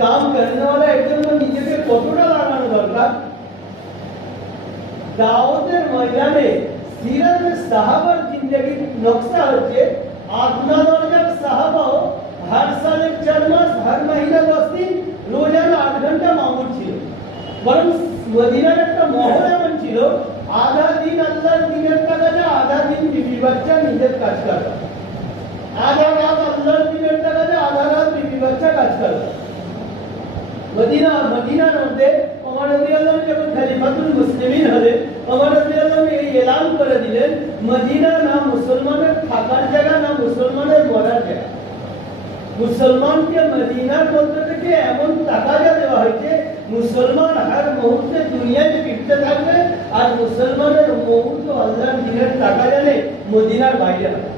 काम करने वाला একজন নিজেকে কতটা লাগানো দরকার। দাওয়াতের ময়দানে সিরাতে সাহাবার জিন্দেগির নকশা হচ্ছে আদনা দরজার সাহাবাও हर साल 4 मास हर महीना 10 दिन रोजाना 8 घंटा मामूल ছিল। বরং মদিনার একটা মহল এমন ছিল আধা দিন আল্লাহর দিনের টাকা যা আধা দিন বিবি বাচ্চা নিজের কাজ করত, আধা রাত আল্লাহর দিনের টাকা যা আধা রাত বিবি বাচ্চা কাজ করত। মদিনার মধ্যে ওমর রাদিয়াল্লাহু আনহু যখন খলিফাতুল মুসলিমিন হলেন, ওমর রাদিয়াল্লাহু আনহু এই এলান করে দিলেন মদিনা না মুসলমানের থাকার জায়গা না মুসলমানের মরার জায়গা। মুসলমানকে মদিনার মধ্যে থেকে এমন তাকাজা দেওয়া হয়েছে মুসলমান হর মুহূর্তে দুনিয়ায় ফিরতে থাকবে আর মুসলমানের মুহূর্ত আল্লাহর দিনের তাকাজা নেই মদিনার বাইরে হবে।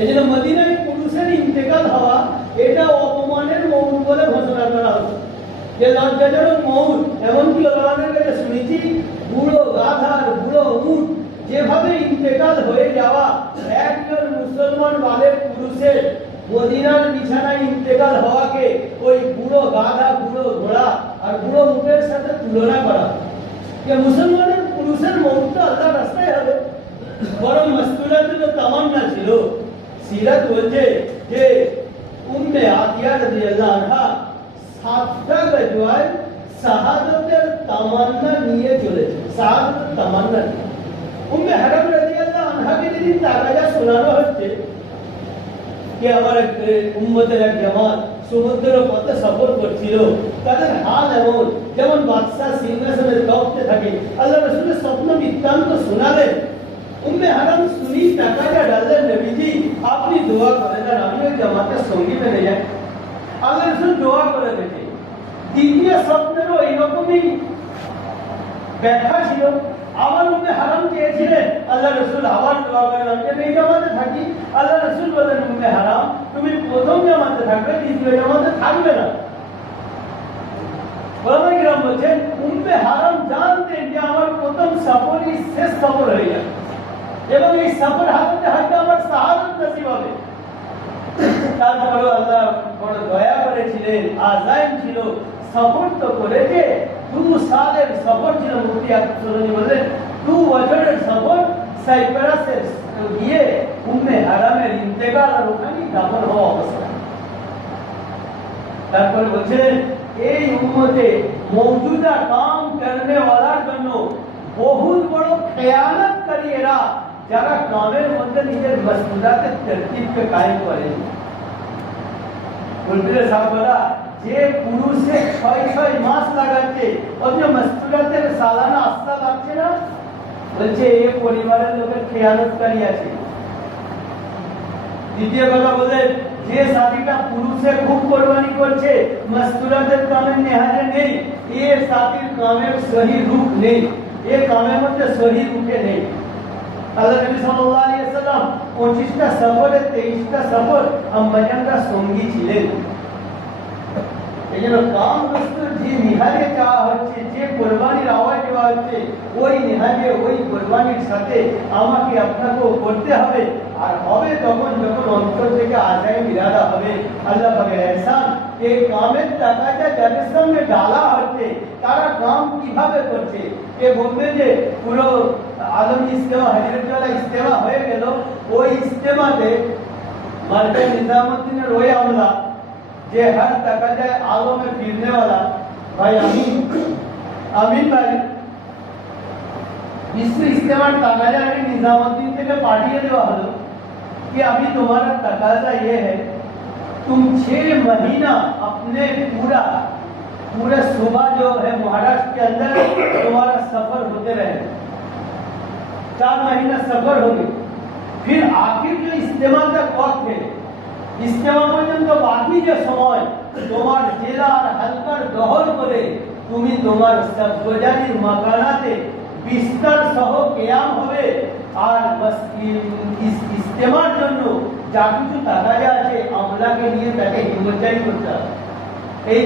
এই জন্য মদিনায় পুরুষের ইন্তেকাল হওয়া এটা অপমানের মৌত বলে ঘোষণা করা হচ্ছে, যে লজ্জাজনক মৌত। এমনকি ওলামাদের কাছে শুনেছি বুড়ো গাধার বুড়ো উট যেভাবে ইন্তেকাল হয়ে যাওয়া একজন মুসলমান বালের পুরুষের মদিনার বিছানায় ইন্তেকাল হওয়াকে ওই বুড়ো গাধা বুড়ো ঘোড়া আর বুড়ো উটের সাথে তুলনা করা, যে মুসলমানের পুরুষের মৌত আল্লাহর রাস্তায় হবে। বরং মাসতুলাতে তো তামান্না ছিল। সিরাত বলছে যে উম্মে আতিয়া রাদিয়াল্লাহু আনহা 7টা গজওয়ায় শাহাদাতের তামান্না নিয়ে চলেছে, শাহাদাতের তামান্না। উম্মে হারাম রাদিয়াল্লাহু আনহাকে যেদিন তাকাজা শোনানো হচ্ছে कि আমার উম্মতের এক জামাত সমুদ্র পথে সফর করছিল, তাদের হাল এমন যেমন বাদশা সিংহাসনে তখতে থাকে। আল্লাহ রাসূলের স্বপ্ন বৃত্তান্ত শোনালেন। উম্মে হারাম শুনি টাকাটা ডাললেন, নবীজি আপনি দোয়া করেন আর আমি ওই জামাতের সঙ্গী হয়ে যাই। আল্লাহ রাসূল দোয়া করে দিতে। দ্বিতীয় স্বপ্নেরও এইরকমই ব্যাখ্যা ছিল। আবার উম্মে হারাম চেয়েছিলেন, আল্লাহ রাসূল আবার দোয়া করেন আমি এই জামাতে থাকি। আল্লাহ রাসূল বলেন উম্মে হারাম তুমি প্রথম জামাতে থাকবে, দ্বিতীয় জামাতে থাকবে না। ওলামায়ে কিরাম বলেন উম্মে হারাম জানতেন যে আমার প্রথম সফরই শেষ সফর হয়ে যাবে এবং এই সফর হাতে হাতে আমার শাহাদাত নসিব হবে। তারপরে আল্লাহ বড় দয়া করেছিলেন, আযাইম ছিল, সফর তো করেছে 2 সালের সফর ছিল। মুফতি আব্দুল্লাহ বলেন 2 বছরের সফর সাইপ্রাসে গিয়ে উম্মে হারামের ইন্তেকাল আর ওখানে দাফন হওয়া অবস্থা। তারপরে বলছেন এই উম্মতে মওজুদা কাম করনে ওয়ালার জন্য বহুত বড় খেয়ানতকারী এরা, যারা কামের মধ্যে নিজের মাসউলিয়াতের তরতিবকে কায়েম করে। বলতে সাহাবারা যে পুরুষে 6 মাস লাগাচ্ছে অথচ মাসউলিয়াতের সালানা আস্থা লাগছে না, বলছে এই পরিবারের লোকের খেয়ানতকারী আছে। দ্বিতীয় কথা বলেন যে সাথীটা পুরুষে খুব কোরবানি করছে মাসউলিয়াতের কামে নেহাজে নেই, এই সাথীর কামের সহি রূপ নেই, এই কামের মধ্যে সহি রূপে নেই। আল্লাহ নবী সাল্লাল্লাহু আলাইহি ওয়াসাল্লাম 25টা সফরে 23টা সফর আম্মাজানরা সঙ্গী ছিলেন। এই জন্য কাম বস্তুর যে নিহাজে চাওয়া হচ্ছে, যে কোরবানির আওয়াজ দেওয়া হচ্ছে, ওই নিহাজে ওই কোরবানির সাথে আমাকে আপনাকেও করতে হবে। আর হবে তখন যখন অন্তর থেকে আযাইম ইরাদা হবে। আল্লাহ পাকের ইহসান এই কামের টাকাটা যাদের সঙ্গে ডালা হচ্ছে তারা কাম কিভাবে করছে। কে বলবে যে পুরো আলমী ইস্তেমা হযরতওয়ালা ইস্তেমা হয়ে গেল, ওই ইস্তেমাতে মার্কা নিজামুদ্দিনের ওই আমলা যে हर तकाजा आलों में फिरने वाला भाई अमीन भाई विश्व इस्तेमाल तकाजा निजामुद्दीन থেকে পাঠিয়ে দেওয়া হলো कि अभी तुम्हारा तकाजा ये है तुम 6 महीना अपने पूरा सुबह जो है महाराष्ट्र के अंदर तुम्हारा सफर होते रहे, 4 महीना सफर होगी। फिर आखिर जो इस्तेमा तक वक्त है, ইস্তেমা পর্যন্ত বাকি যে সময় তোমার জেলার হালকার দহল করে তুমি তোমার সবজানির মাকানাতে বিস্তার সহ কিয়াম হবে। আর ইস্তেমার জন্য যা কিছু টাকা আছে আমলাকে নিয়ে তাকে হিম্মত জারি করতে হবে। এই